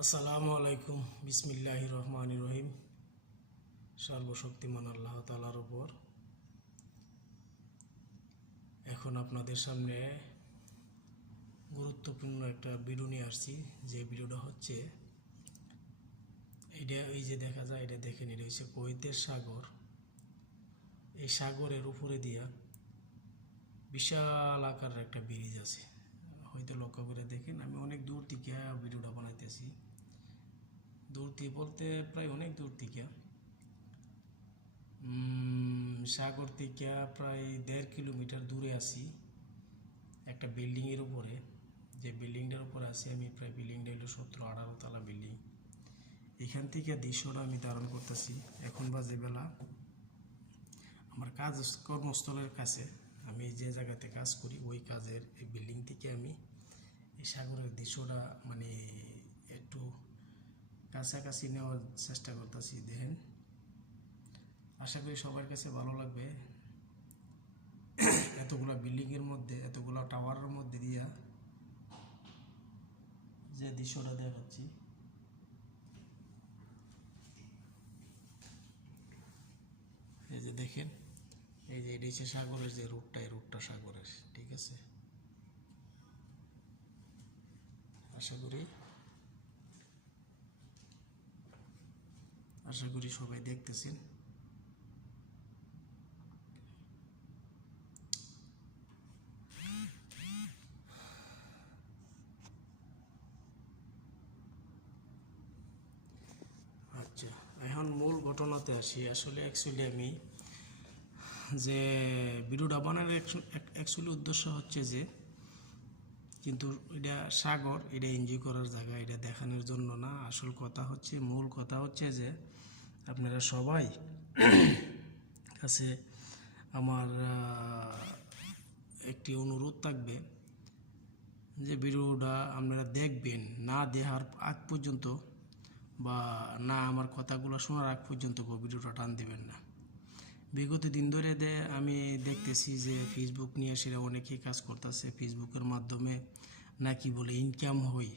আসসালামু আলাইকুম। বিসমিল্লাহির রহমানির রহিম। সর্বশক্তিমান আল্লাহ তাআলার উপর এখন আপনাদের সামনে গুরুত্বপূর্ণ একটা ভিডিও নিয়ে আসছি। যে ভিডিওটা হচ্ছে এটা, এই যে দেখা যায়, এটা দেখেন, এটা হচ্ছে কুয়েতের সাগর। এই সাগরের উপরে দিয়া বিশাল আকারের একটা ব্রিজ আছে, হয়তো লক্ষ্য করে দেখেন। আমি অনেক দূর থেকে ভিডিওটা বানাইতেছি, দূর থেকে বলতে প্রায় অনেক দূর থেকে, সাগর থেকে প্রায় 1.5 কিলোমিটার দূরে আছি একটা বিল্ডিংয়ের উপরে। যে বিল্ডিংটার উপরে আছি আমি, প্রায় বিল্ডিংটা হলো 17-18 তলা বিল্ডিং। এখান থেকে দৃশ্যটা আমি ধারণ করতেছি। এখন বাজে বেলা, আমার কাজ কর্মস্থলের কাছে, আমি যে জায়গাতে কাজ করি ওই কাজের এই বিল্ডিং থেকে আমি এই সাগরের দৃশ্যটা মানে একটু কাছাকাছি নেওয়ার চেষ্টা করতেছি। দেখেন, আশা করি সবার কাছে ভালো লাগবে। এতগুলা বিল্ডিংয়ের মধ্যে, এতগুলা টাওয়ারের মধ্যে দিয়া যে দৃশ্যটা দেখাচ্ছি, এই যে দেখেন, এই যে এটা হচ্ছে সাগরের যে রুটটা, এই রুটটা সাগরের, ঠিক আছে। আশা করি সবাই দেখতেছেন। আচ্ছা, এখন মূল ঘটনাতে আসি। আসলে অ্যাকচুয়ালি আমি যে ভিডিওটা বানানোর অ্যাকচুয়ালি উদ্দেশ্য হচ্ছে যে, কিন্তু এটা সাগর, এটা এনজয় করার জায়গা, এটা দেখানোর জন্য না। আসল কথা হচ্ছে, মূল কথা হচ্ছে যে আপনারা সবাই কাছে আমার একটি অনুরোধ থাকবে যে ভিডিওটা আপনারা দেখবেন, না দেখার আগ পর্যন্ত বা না আমার কথাগুলো শোনার আগ পর্যন্ত ভিডিওটা টান দেবেন না। বিগত দিন ধরে আমি দেখতেছি যে ফেসবুক নিয়ে সেটা অনেকেই কাজ করতেছে, ফেসবুকের মাধ্যমে নাকি বলে ইনকাম হই,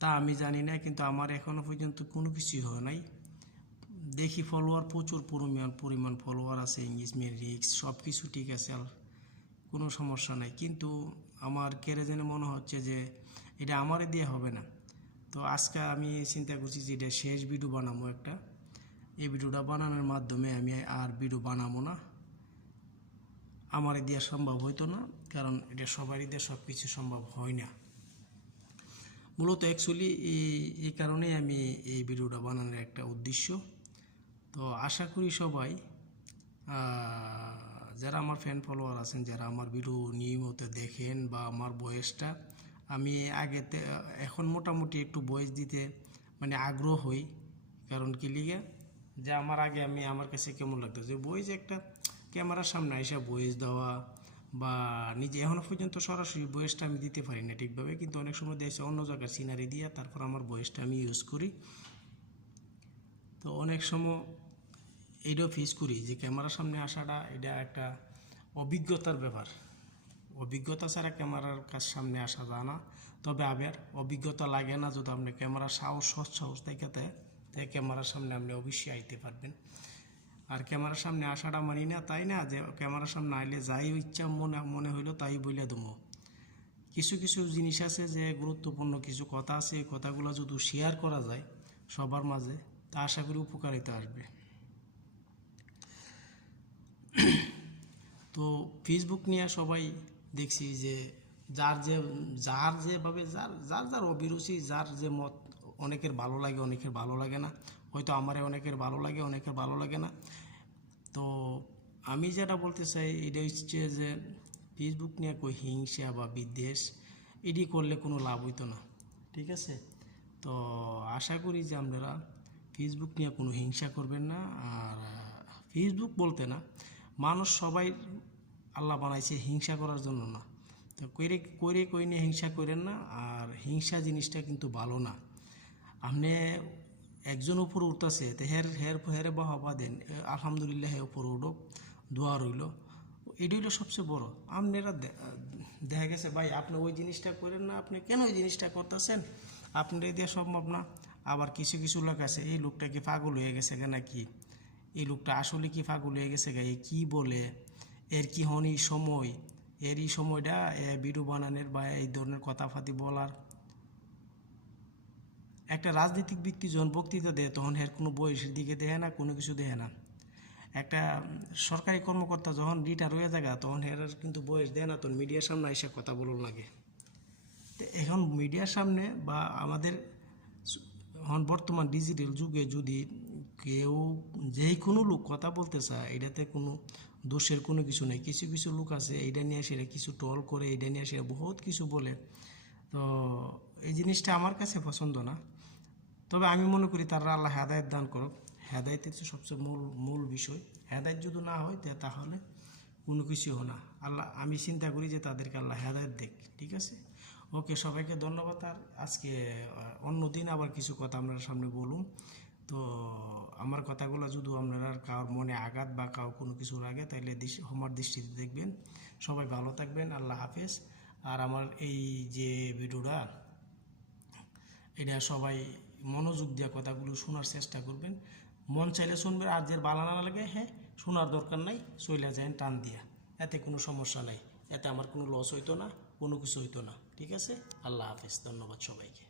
তা আমি জানি না, কিন্তু আমার এখনও পর্যন্ত কোনো কিছুই হয় নাই। দেখি ফলোয়ার প্রচুর পরিমাণ ফলোয়ার আছে, এঙ্গেজমেন্ট রিক্স সব কিছু ঠিক আছে, কোনো সমস্যা নাই, কিন্তু আমার কেড়ে যেন মনে হচ্ছে যে এটা আমারে দিয়ে হবে না। তো আজকে আমি চিন্তা করছি যে এটা শেষ ভিডিও বানাবো একটা। এই ভিডিওটা বানানোর মাধ্যমে আমি আর ভিডিও বানাবো না, আমারই দেওয়া সম্ভব হইতো না, কারণ এটা সবারই দিয়ে সব কিছু সম্ভব হয় না। মূলত অ্যাকচুয়ালি এই কারণেই আমি এই ভিডিওটা বানানোর একটা উদ্দেশ্য। তো আশা করি সবাই যারা আমার ফ্যান ফলোয়ার আছেন, যারা আমার ভিডিও নিয়মিত দেখেন বা আমার বয়সটা, আমি আগেতে এখন মোটামুটি একটু বয়স দিতে মানে আগ্রহ হই। কারণ কি লিগে, যে আমার কাছে কেমন লাগতো যে বয়স একটা ক্যামেরার সামনে এসে বয়স দেওয়া, বা নিজে এখনও পর্যন্ত সরাসরি বয়সটা আমি দিতে পারি না ঠিকভাবে, কিন্তু অনেক সময় দেখছি অন্য জায়গার সিনারি দিয়ে তারপর আমার বয়সটা আমি ইউজ করি। তো অনেক সময় এইটাও ফেস করি যে ক্যামেরার সামনে আসাটা এটা একটা অভিজ্ঞতার ব্যাপার। অভিজ্ঞতা ছাড়া ক্যামেরার সামনে আসা যায় না। তবে আবার অভিজ্ঞতা লাগে না যদি আপনি ক্যামেরার সাহস দেখাতে, তাই ক্যামেরার সামনে আপনি অবশ্যই আইতে পারবেন। আর ক্যামেরার সামনে আসাটা মানি না তাই না যে ক্যামেরার সামনে আইলে যাই ইচ্ছা মনে হইলো তাই বলে দেবো। কিছু কিছু জিনিস আছে যে গুরুত্বপূর্ণ কিছু কথা আছে, এই কথাগুলো যদি শেয়ার করা যায় সবার মাঝে, তা আশা করি উপকারিতা আসবে। তো ফেসবুক নিয়ে সবাই দেখছি যে যার যেভাবে যার অভিরুচি, যার যে মত, অনেকের ভালো লাগে, অনেকের ভালো লাগে না। হয়তো আমারে অনেকের ভালো লাগে, অনেকের ভালো লাগে না। তো আমি যেটা বলতে চাই এটা হচ্ছে যে ফেসবুক নিয়ে কই হিংসা বা বিদ্বেষ এটি করলে কোনো লাভ হইতো না, ঠিক আছে। তো আশা করি যে আপনারা ফেসবুক নিয়ে কোনো হিংসা করবেন না। আর ফেসবুক বলতে না, মানুষ সবাই আল্লাহ বানাইছে হিংসা করার জন্য না। তো কই নিয়ে হিংসা করেন না। আর হিংসা জিনিসটা কিন্তু ভালো না। আপনি একজন উপরে উঠতেছে তো হেরে বাহবা দেন, আলহামদুলিল্লাহ হে উপরে উঠুক, দোয়া রইল, এটি হলো সবচেয়ে বড়। আপনারা দেখা গেছে ভাই আপনি ওই জিনিসটা করেন না, আপনি কেন ওই জিনিসটা করতেছেন, আপনার এই দেওয়া সম্ভব না। আবার কিছু কিছু লোক আছে, এই লোকটা কি পাগল হয়ে গেছে গা নাকি, এই লোকটা আসলে কি পাগল হয়ে গেছে গা, এ কী বলে, এর কি হনি সময়, এরই সময়টা ভিডিও বানানোর বা এই ধরনের কথাফাতি বলার। একটা রাজনৈতিক ব্যক্তি যখন বক্তৃতা দেয় তখন এর কোনো বয়সের দিকে দেখে না, কোনো কিছু দেখে না। একটা সরকারি কর্মকর্তা যখন রিটায়ার হয়ে যায় তখন এর কিন্তু বয়স দেয় না, তখন মিডিয়ার সামনে এসে কথা বলুন লাগে। তো এখন মিডিয়ার সামনে বা আমাদের এখন বর্তমান ডিজিটাল যুগে যদি কেউ যেই কোনো লোক কথা বলতে চায়, এটাতে কোনো দোষের কোনো কিছু নেই। কিছু কিছু লোক আছে এইটা নিয়ে সেটা কিছু ট্রল করে, এইটা নিয়ে সেটা বহুত কিছু বলে। তো এই জিনিসটা আমার কাছে পছন্দ না। তবে আমি মনে করি তারা আল্লাহ হেদায়েত দান করুক, হেদায়েত হচ্ছে সবচেয়ে মূল বিষয়। হেদায়েত যদি না হয় তাহলে কোনো কিছু হয় না। আল্লাহ, আমি চিন্তা করি যে তাদেরকে আল্লাহ হেদায়েত দেখ। ঠিক আছে, ওকে, সবাইকে ধন্যবাদ। আর আজকে অন্য দিন আবার কিছু কথা আপনার সামনে বলুন। তো আমার কথাগুলো যদি আপনারা কারোর মনে আঘাত বা কারো কোনো কিছু লাগে তাহলে আমার দৃষ্টিতে দেখবেন। সবাই ভালো থাকবেন, আল্লাহ হাফেজ। আর আমার এই যে ভিডিওটা, এটা সবাই মনোযোগ দিয়ে কথাগুলো শোনার চেষ্টা করবেন। মন চাইলে শুনবেন, আর যে ভালো না লাগে হ্যাঁ শোনার দরকার নাই, চলে যায় টান দিয়া, এতে কোনো সমস্যা নাই। এতে আমার কোনো লস হইতো না, কোনো কিছু হইতো না। ঠিক আছে, আল্লাহ হাফেজ, ধন্যবাদ সবাইকে।